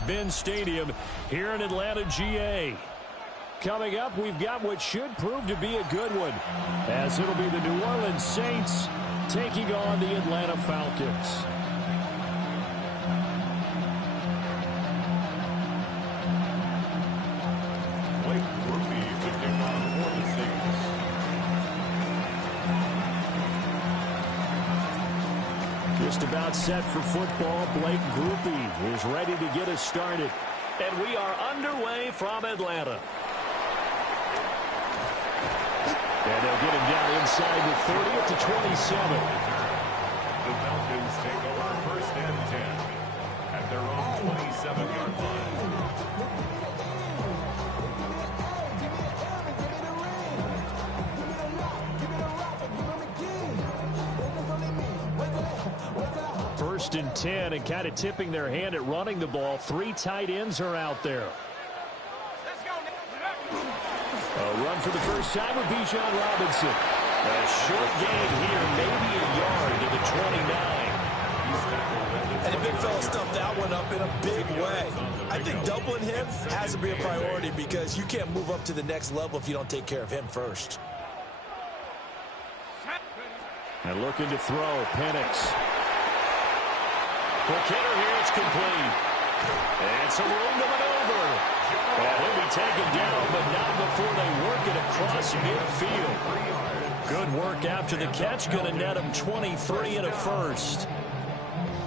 Mercedes-Benz Stadium here in Atlanta, GA. Coming up, we've got what should prove to be a good one, as it'll be the New Orleans Saints taking on the Atlanta Falcons. Just about set for football. Blake Grupe is ready to get us started. And we are underway from Atlanta. And they'll get him down inside the 30 at the 27. The Falcons take over 1st and 10 at their own 27-yard line. First and 10, and kind of tipping their hand at running the ball. 3 tight ends are out there. A run for the first time with Bijan Robinson. A short gain here, maybe a yard to the 29. And the big fella stuffed that one up in a big way. I think doubling him has to be a priority because you can't move up to the next level if you don't take care of him first. And looking to throw, Penix. Quick hitter here, it's complete. And some room to maneuver. And he'll be taken down, but not before they work it across midfield. Good work after the catch. Going to net him 23 and a first.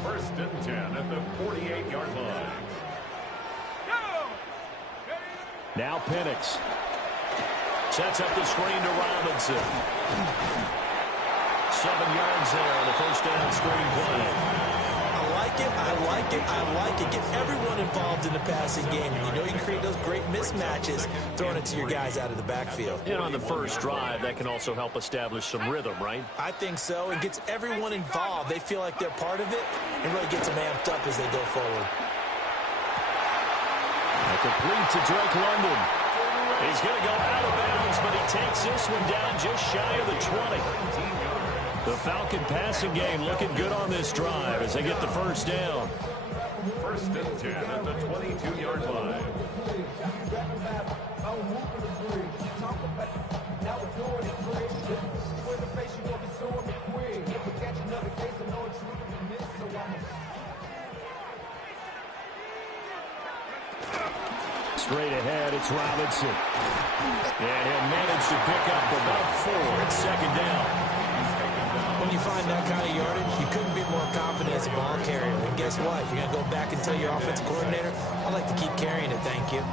1st and 10 at the 48-yard line. Now Penix. Sets up the screen to Robinson. 7 yards there on the first down screen play. I like it. Get everyone involved in the passing game. And you know you can create those great mismatches throwing it to your guys out of the backfield. And on the first drive, that can also help establish some rhythm, right? I think so. It gets everyone involved. They feel like they're part of it and really gets them amped up as they go forward. A complete to Drake London. He's going to go out of bounds, but he takes this one down just shy of the 20. The Falcon passing game looking good on this drive as they get the first down. 1st and 10 at the 22-yard line. Straight ahead, it's Robinson. And he'll manage to pick up about 4 at 2nd down. When you find that kind of yardage, you couldn't be more confident as a ball carrier. And guess what? You're going to go back and tell your offensive coordinator, I'd like to keep carrying it, thank you.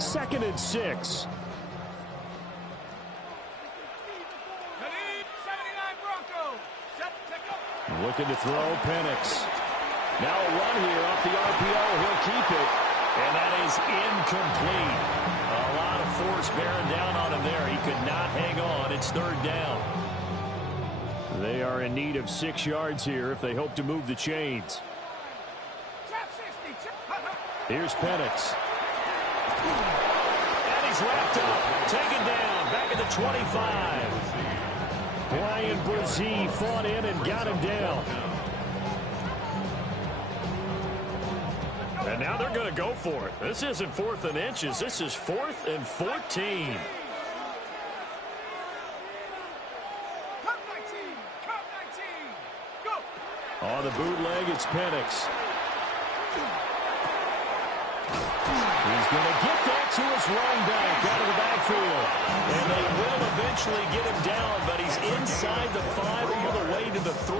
2nd and 6. Looking to throw, Penix. Now a run here off the RPO. He'll keep it. And that is incomplete. A lot of force bearing down on him there. He could not hang on. It's 3rd down. They are in need of 6 yards here if they hope to move the chains. Here's Penix. And he's wrapped up. Taken down. Back at the 25. Ryan Brzee fought in and got him down. And now they're going to go for it. This isn't 4th and inches. This is 4th and 14. On the bootleg, it's Penix. He's going to get that to his running back out of the backfield. And they will eventually get him down, but he's inside the 5 all the way to the 3.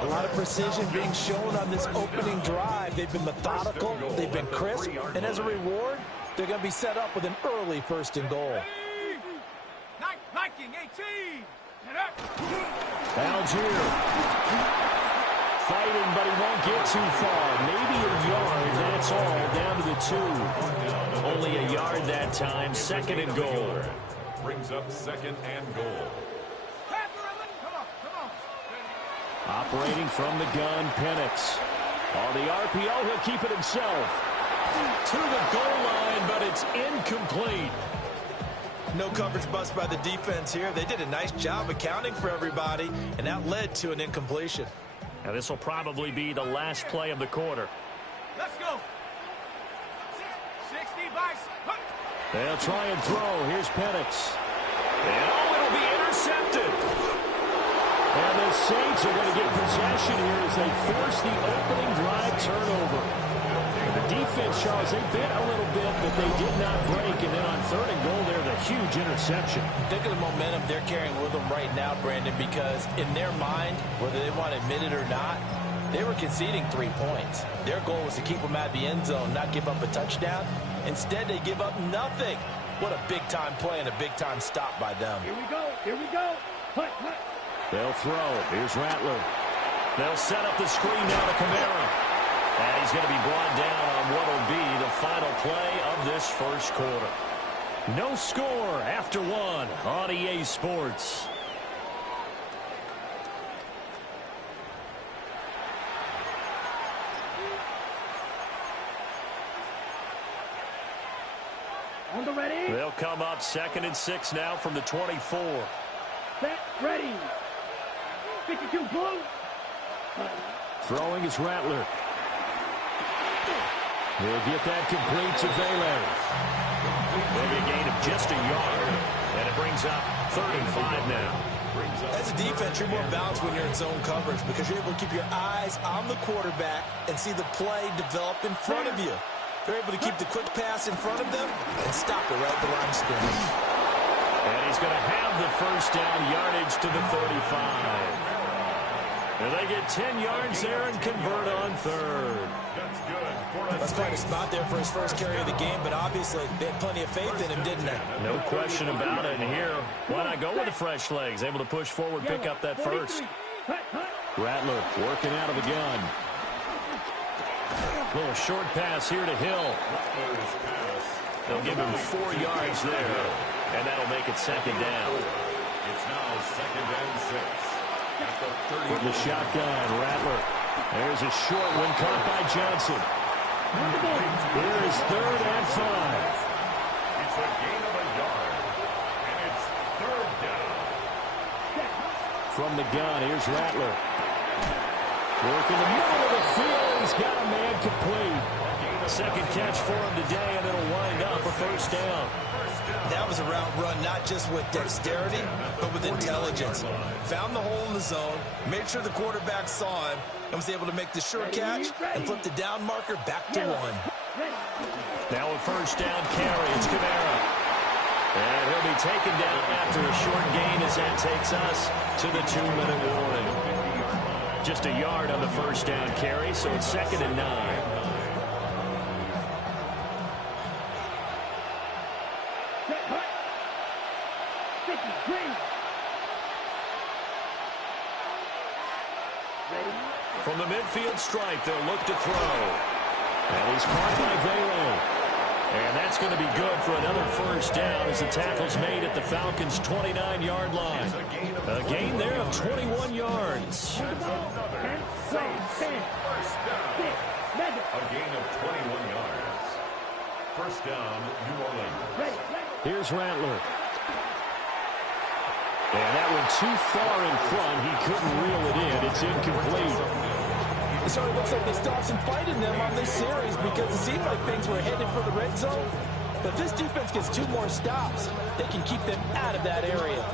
A lot of precision being shown on this opening drive. They've been methodical, they've been crisp, and as a reward, they're going to be set up with an early 1st and goal. Algier fighting, but he won't get too far. Maybe a yard, that's all, down to the 2. Only a yard that time, 2nd and goal. Brings up 2nd and goal. Operating from the gun, Penix. On the RPO, he'll keep it himself. To the goal line, but it's incomplete. No coverage bust by the defense here. They did a nice job accounting for everybody, and that led to an incompletion. Now this will probably be the last play of the quarter. Let's go. 60 bucks. They'll try and throw. Here's Penix. And it'll be intercepted. And the Saints are going to get possession here as they force the opening drive turnover. And the defense, Charles, they bit a little bit, but they did not break. And then on 3rd and goal, there's a huge interception. Think of the momentum they're carrying with them right now, Brandon, because in their mind, whether they want to admit it or not, they were conceding 3 points. Their goal was to keep them at the end zone, not give up a touchdown. Instead, they give up nothing. What a big-time play and a big-time stop by them. Here we go. Here we go. Hut, hut. They'll throw. Here's Rattler. They'll set up the screen now to Kamara. And he's going to be brought down on what will be the final play of this first quarter. No score after 1 on EA Sports. On the ready. They'll come up 2nd and 6 now from the 24. Set, ready. 52 blue. Throwing is Rattler. He'll get that complete to Vele. There'll be a gain of just a yard, and it brings up 3rd and 5 now. As a defense, you're more balanced when you're in zone coverage because you're able to keep your eyes on the quarterback and see the play develop in front of you. They're able to keep the quick pass in front of them and stop it right at the line of scrimmage. And he's going to have the first down yardage to the 35. And they get 10 yards there and convert on 3rd. That's good. That's quite a spot there for his first carry of the game, but obviously they had plenty of faith in him, didn't they? No question about it. And here, why not go with the fresh legs? Able to push forward, pick up that first. Rattler working out of the gun. Little short pass here to Hill. They'll give him 4 yards there, and that'll make it 2nd down. It's now 2nd and 6. At the 30. From the shotgun, Rattler. There's a short one caught by Johnson. Here is 3rd and 5. It's a gain of a yard, and it's 3rd down. From the gun, here's Rattler. Working the middle of the field. He's got a man complete. 2nd catch for him today, and it'll wind up a 1st down. That was a route run not just with dexterity, but with intelligence. Found the hole in the zone, made sure the quarterback saw him, and was able to make the sure catch and flip the down marker back to 1. Now a 1st down carry. It's Kamara. And he'll be taken down after a short gain as that takes us to the 2-minute warning. Just a yard on the 1st down carry, so it's 2nd and 9. From the midfield stripe, they'll look to throw. And he's caught by Vele. And that's going to be good for another 1st down as the tackle's made at the Falcons' 29-yard line. A gain there of 21 yards. A gain of 21 yards. 1st down, New Orleans. Here's Rattler. And that one too far in front. He couldn't reel it in. It's incomplete. It sort of looks like they stopped some fight in them on this series because it seemed like things were headed for the red zone. But if this defense gets 2 more stops, they can keep them out of that area.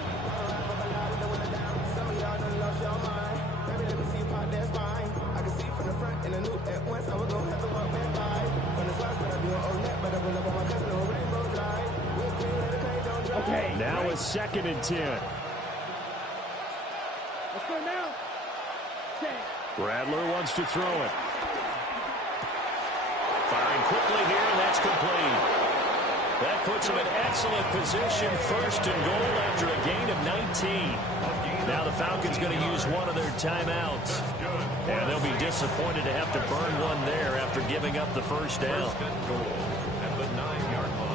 Okay. Now a 2nd and 10. Let's go now. Rattler wants to throw it. Firing quickly here, and that's complete. That puts him in excellent position, 1st and goal after a gain of 19. Now the Falcons going to use one of their timeouts. And they'll be disappointed to have to burn one there after giving up the 1st down. 1st and goal at the 9-yard line.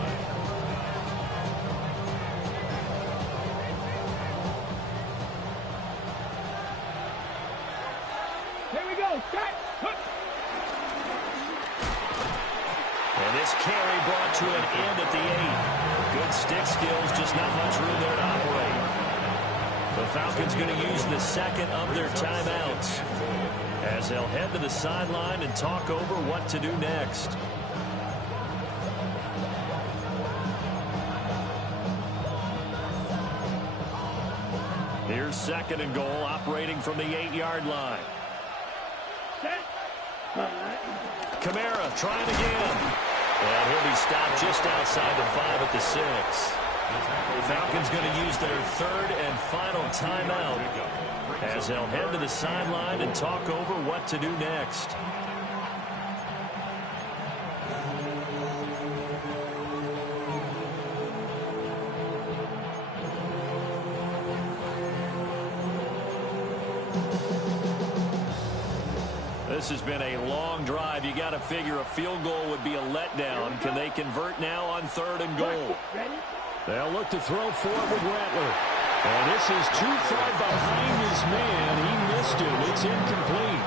And this carry brought to an end at the 8. Good stick skills, just not much room there to operate. The Falcons going to use the 2nd of their timeouts. as they'll head to the sideline and talk over what to do next. Here's 2nd and goal, operating from the 8-yard line. Kamara trying again. And he'll be stopped just outside the 5 at the 6. The Falcons going to use their 3rd and final timeout as they'll head to the sideline and talk over what to do next. This has been a long drive. You got to figure a field goal would be a letdown. Can they convert now on 3rd and goal? They'll look to throw forward with Rattler. And this is too far behind his man. He missed it. It's incomplete.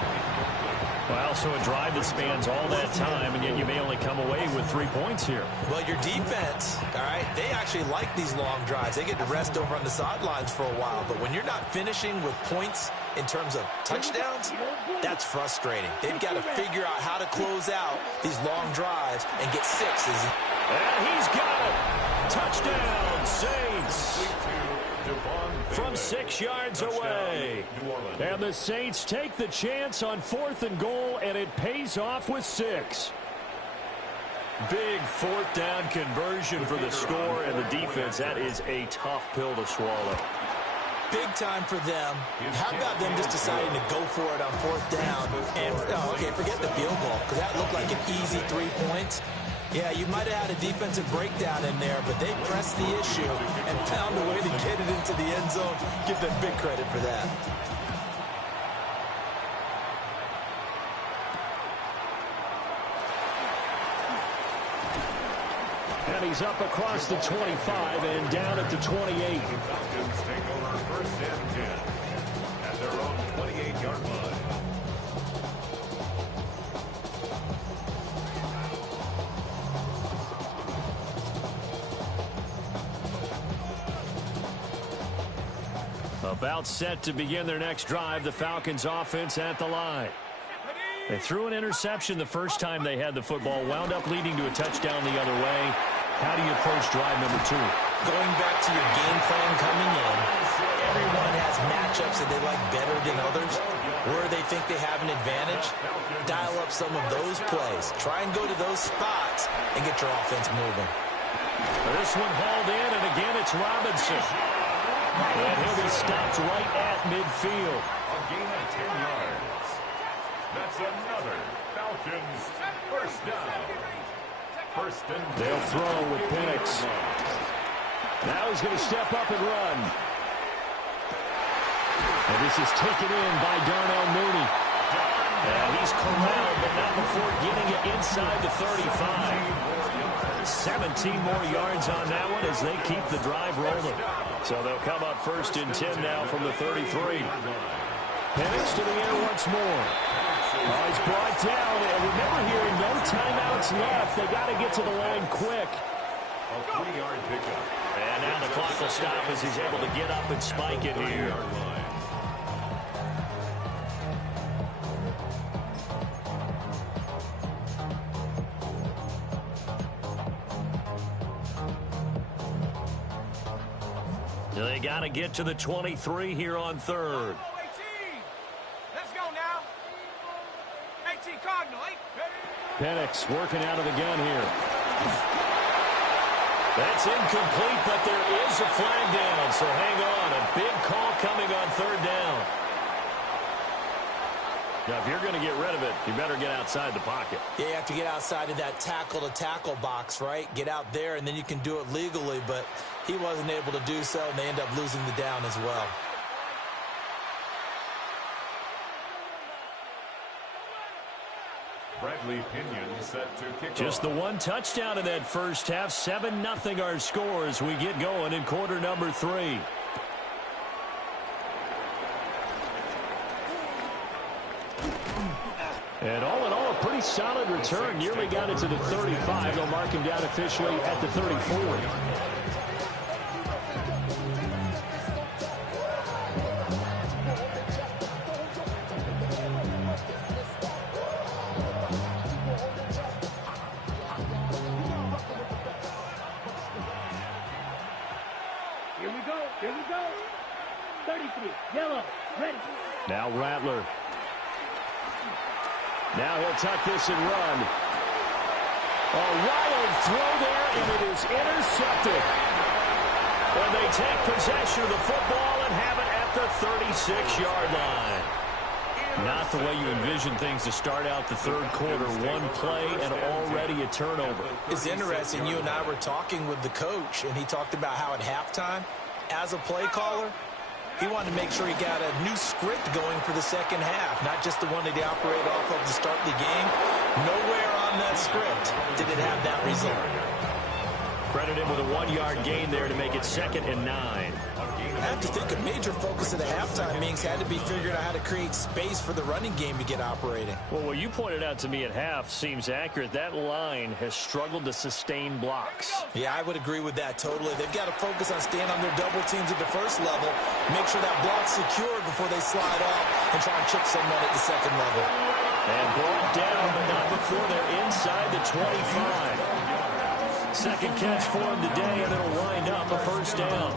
Well, so a drive that spans all that time, and yet you may only come away with 3 points here. Well, your defense, all right, they actually like these long drives. They get to rest over on the sidelines for a while. But when you're not finishing with points in terms of touchdowns, that's frustrating. They've got to figure out how to close out these long drives and get 6s. And he's got it. Touchdown, Saints. From 6 yards away. And the Saints take the chance on 4th and goal, and it pays off with 6. Big 4th down conversion for the score, and the defense, that is a tough pill to swallow. Big time for them. How about them just deciding to go for it on 4th down? And, okay, forget the field goal, because that looked like an easy 3 points. Yeah, you might have had a defensive breakdown in there, but they pressed the issue and found a way to get it into the end zone. Give them big credit for that. And he's up across the 25 and down at the 28. The Falcons take over 1st and 10 at their own 28-yard line. About set to begin their next drive, the Falcons offense at the line. They threw an interception the first time they had the football, wound up leading to a touchdown the other way. How do you approach drive number 2? Going back to your game plan coming in, everyone has matchups that they like better than others, where they think they have an advantage. Dial up some of those plays. Try and go to those spots and get your offense moving. This one hauled in, and again it's Robinson. And he'll be stopped right at midfield. A gain of 10 yards. That's another Falcons 1st down. 1st and 10. They'll throw with Penix. Now he's going to step up and run. And this is taken in by Darnell Mooney. And he's corralled, but not before getting it inside the 35. 17 more yards on that one as they keep the drive rolling. So they'll come up 1st and 10 now from the 33. Penix to the air once more. Oh, he's brought down. And remember here, no timeouts left. They got to get to the line quick. A 3-yard pickup. And now the clock will stop as he's able to get up and spike it here. They got to get to the 23 here on 3rd. Let's go now. 18 Cardinal, Penix working out of the gun here. That's incomplete, but there is a flag down, so hang on. A big call coming on 3rd down. Now, if you're going to get rid of it, you better get outside the pocket. Yeah, you have to get outside of that tackle-to-tackle box, right? Get out there, and then you can do it legally, but he wasn't able to do so, and they end up losing the down as well. Bradley Pinion set to kick Just off. the one touchdown in that first half. 7-0 our score as we get going in quarter number 3. And all in all, a pretty solid return. Nearly got it to the 35. They'll mark him down officially at the 34. Now Rattler. Now he'll tuck this and run. A wild throw there, and it is intercepted. And they take possession of the football and have it at the 36-yard line. Not the way you envision things to start out the third quarter. One play and already a turnover. It's interesting. You and I were talking with the coach, and he talked about how at halftime, as a play caller, he wanted to make sure he got a new script going for the second half, not just the one that he operated off of to start the game. Nowhere on that script did it have that result. Credit him with a 1-yard gain there to make it 2nd and 9. I have to think a major focus of the halftime meetings had to be figuring out how to create space for the running game to get operating. Well, what you pointed out to me at half seems accurate. That line has struggled to sustain blocks. Yeah, I would agree with that totally. They've got to focus on staying on their double teams at the first level, make sure that block's secured before they slide off and try and chip someone at the second level. And brought down, but not before they're inside the 25. Second catch for him today, and it'll wind up a first down.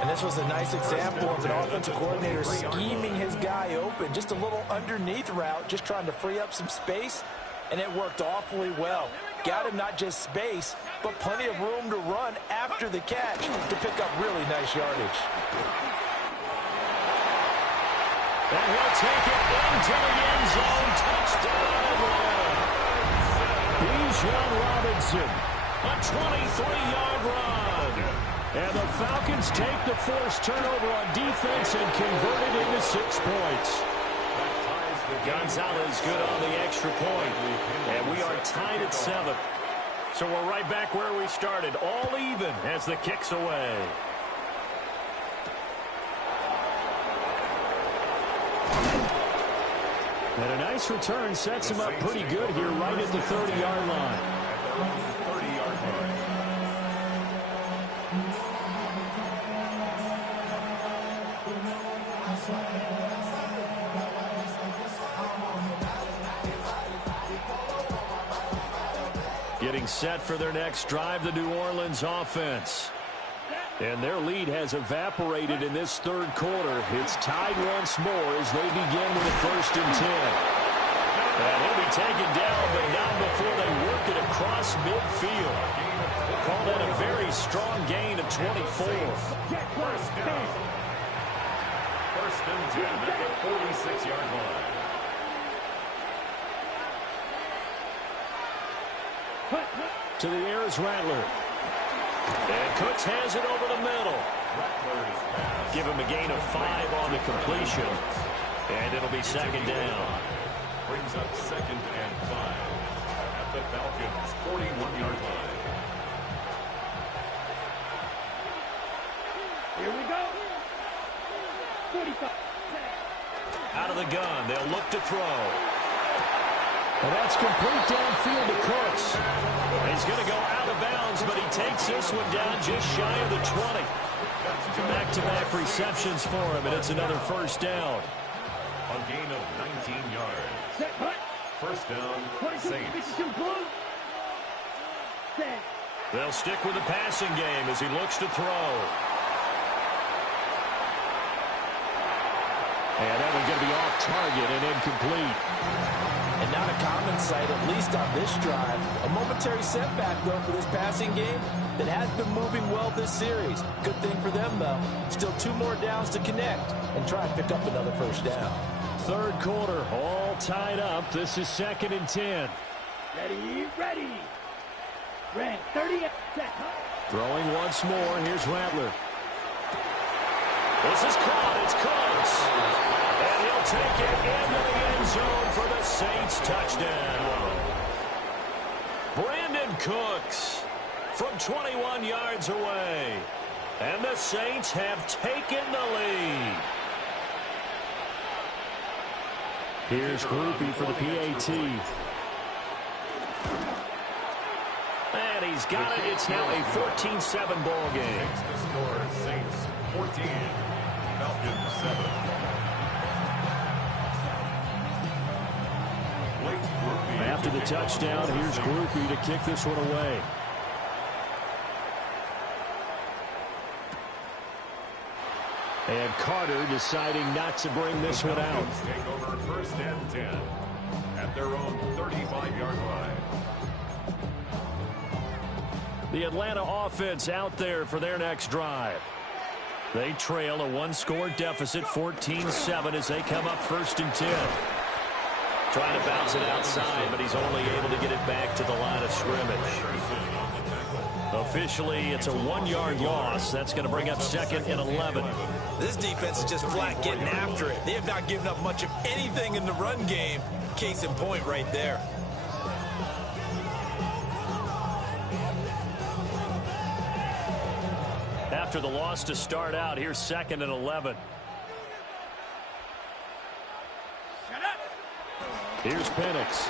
And this was a nice example of an offensive coordinator scheming his guy open. Just a little underneath route, just trying to free up some space, and it worked awfully well. Got him not just space, but plenty of room to run after the catch to pick up really nice yardage. And he'll take it into the end zone. Touchdown, Atlanta. Bijan Robinson, a 23-yard run. And the Falcons take the forced turnover on defense and convert it into 6 points. Gonzalez good on the extra point. And we are tied at 7. So we're right back where we started, all even as the kick's away. And a nice return sets him up pretty good here right at the 30-yard line. Getting set for their next drive, the New Orleans offense. And their lead has evaporated in this third quarter. It's tied once more as they begin with a 1st and 10. And he'll be taken down, but not before they work it across midfield. Call that a very strong gain of 24. First down. 1st and 10 at the 46-yard line. To the air is Rattler. And Cooks has it over the middle. Give him a gain of 5 on the completion. And it'll be 2nd down. Brings up 2nd and 5 at the Falcons' 41-yard line. Here we go. 45. Out of the gun, they'll look to throw. And that's complete downfield to Cooks. He's going to go out of bounds, but he takes this one down just shy of the 20. Back-to-back receptions for him, and it's another 1st down. A gain of 19 yards. Set, cut. 1st down, Saints. 52 blue. Set. They'll stick with the passing game as he looks to throw. And that one's going to be off target and incomplete. And not a common sight, at least on this drive. A momentary setback, though, for this passing game that has been moving well this series. Good thing for them, though. Still 2 more downs to connect and try and pick up another 1st down. Third quarter, all tied up. This is 2nd and 10. Ready, ready. Red, 30. Set, cut. Throwing once more. Here's Rattler. This is caught. It's Cooks. And he'll take it into the end zone for the Saints touchdown. Brandon Cooks from 21 yards away. And the Saints have taken the lead. Here's Groupie for the PAT. And he's got it. It's now a 14-7 ball game. The score, Saints 14, Falcons 7. After the touchdown, here's Groupie to kick this one away. And Carter deciding not to bring this one out. Take over 1st and 10 at their own 35-yard line. The Atlanta offense out there for their next drive. They trail a one-score deficit, 14-7, as they come up 1st and 10. Trying to bounce it outside, but he's only able to get it back to the line of scrimmage. Officially, it's a 1-yard loss. That's going to bring up 2nd and 11. This defense is just flat getting after it. They have not given up much of anything in the run game. Case in point right there. After the loss to start out, here's 2nd and 11. Here's Penix.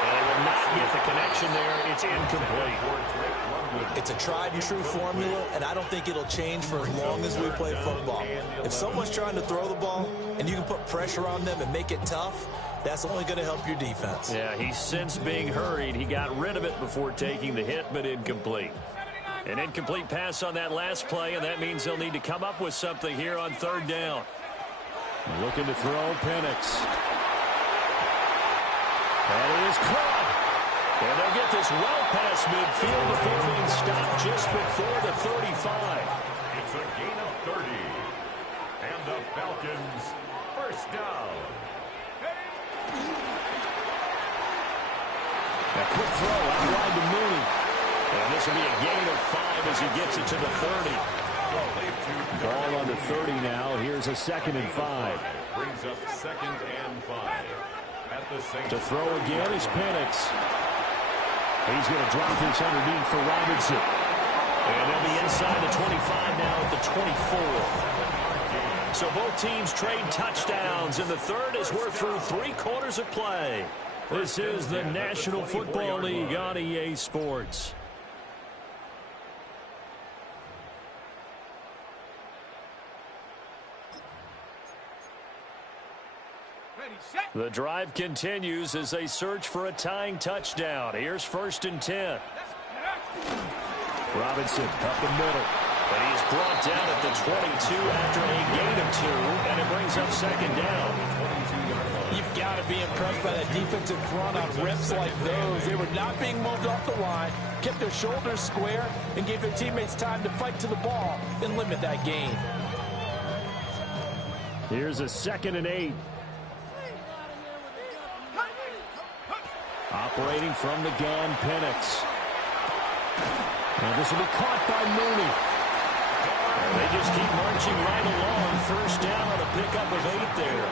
And they will not get the connection there. It's incomplete. It's a tried and true formula, and I don't think it'll change for as long as we play football. If someone's trying to throw the ball and you can put pressure on them and make it tough, that's only going to help your defense. Yeah, he's since being hurried. He got rid of it before taking the hit, but incomplete. An incomplete pass on that last play, and that means they'll need to come up with something here on 3rd down. Looking to throw, Penix. And it is caught. And they'll get this well past midfield before being stopped just before the 35. It's a gain of 30. And the Falcons, 1st down. A quick throw out wide to Mooney. And this will be a gain of 5 as he gets it to the 30. Ball on the 30 now. Here's a 2nd and 5. Brings up 2nd and 5. At the same To throw again is Penix. He's going to drop this underneath for Robinson. And they'll be inside the 25 now at the 24. So both teams trade touchdowns, and the third as we're through 3 quarters of play. This is the National Football League on EA Sports. The drive continues as they search for a tying touchdown. Here's 1st and 10. Robinson up the middle. But he's brought down at the 22 after a gain of 2, and it brings up 2nd down. You've got to be impressed by that defensive front on reps like those. They were not being moved off the line, kept their shoulders square, and gave their teammates time to fight to the ball and limit that gain. Here's a 2nd and 8. Operating from the gun, Penix. And this will be caught by Mooney. And they just keep marching right along. 1st down on a pickup of 8 there.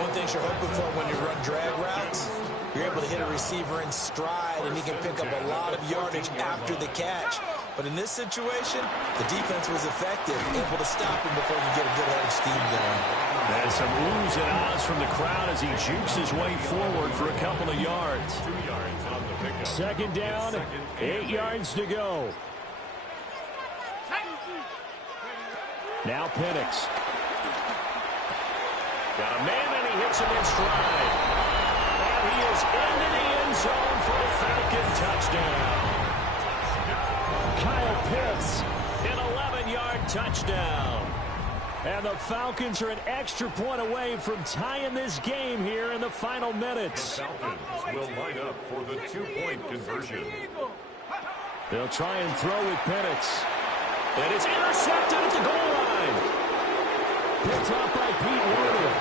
One thing you're hoping for when you run drag routes, you're able to hit a receiver in stride, and he can pick up a lot of yardage after the catch. But in this situation, the defense was effective, able to stop him before you get a good head of steam going. There's some oohs and ahs from the crowd as he jukes his way forward for a couple of yards. 2 yards on the pickup. 2nd down, 8 yards to go. Now Penix. Got a man, and he hits him in stride. And he is into the end zone for a Falcon touchdown. Kyle Pitts, an 11-yard touchdown. And the Falcons are an extra point away from tying this game here in the final minutes. The Falcons will line up for the 2-point conversion. They'll try and throw with Penix. And it's intercepted at the goal line. Picked up by Pete Werner.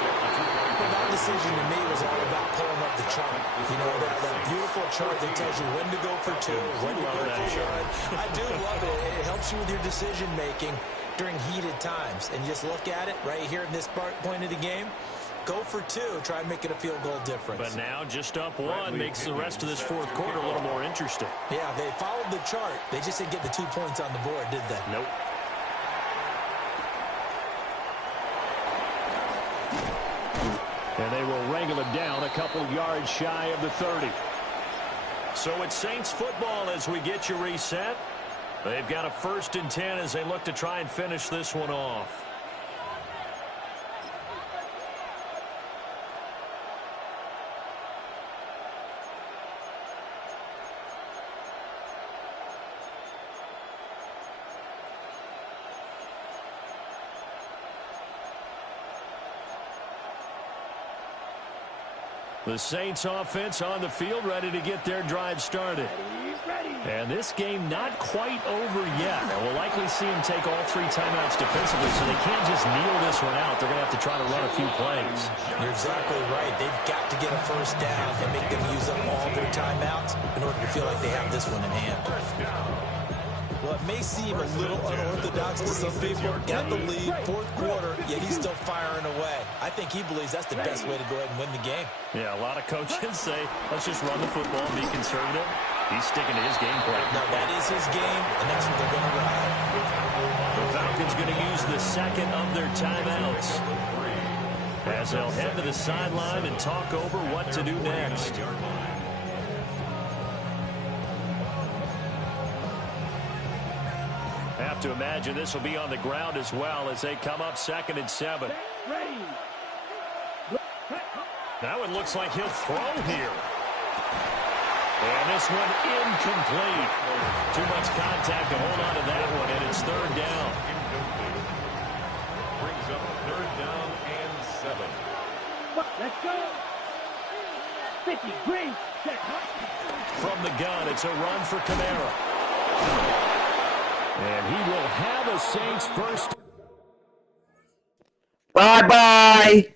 Well, that decision to me was all about pulling up the chart. You know, that beautiful chart that tells you when to go for 2, when to go for 1. I do love it. It helps you with your decision making during heated times. And just look at it right here in this point of the game. Go for 2. Try and make it a field goal difference. But now just up 1 makes the rest of this 4th quarter a little more interesting. Yeah, they followed the chart. They just didn't get the 2 points on the board, did they? Nope. And they will wrangle him down a couple yards shy of the 30. So it's Saints football as we get you reset. They've got a 1st and 10 as they look to try and finish this one off. The Saints offense on the field, ready to get their drive started. And this game not quite over yet. And we'll likely see him take all 3 timeouts defensively, so they can't just kneel this one out. They're going to have to try to run a few plays. You're exactly right. They've got to get a first down and make them use up all their timeouts in order to feel like they have this one in hand. Well, it may seem a little unorthodox to some people. Got the lead, 4th quarter, yet he's still firing away. I think he believes that's the best way to go ahead and win the game. Yeah, a lot of coaches say, let's just run the football and be conservative. He's sticking to his game plan. No, that is his game, and that's what they're going to ride. The Falcons going to use the second of their timeouts as they'll head to the sideline and talk over what to do next. Have to imagine this will be on the ground as well as they come up 2nd and 7. Now it looks like he'll throw here. And this one incomplete. Too much contact to hold on to that one, and it's 3rd down. Brings up 3rd down and 7. Let's go. 50, green, check. From the gun, it's a run for Kamara. And he will have a Saints first. Bye-bye.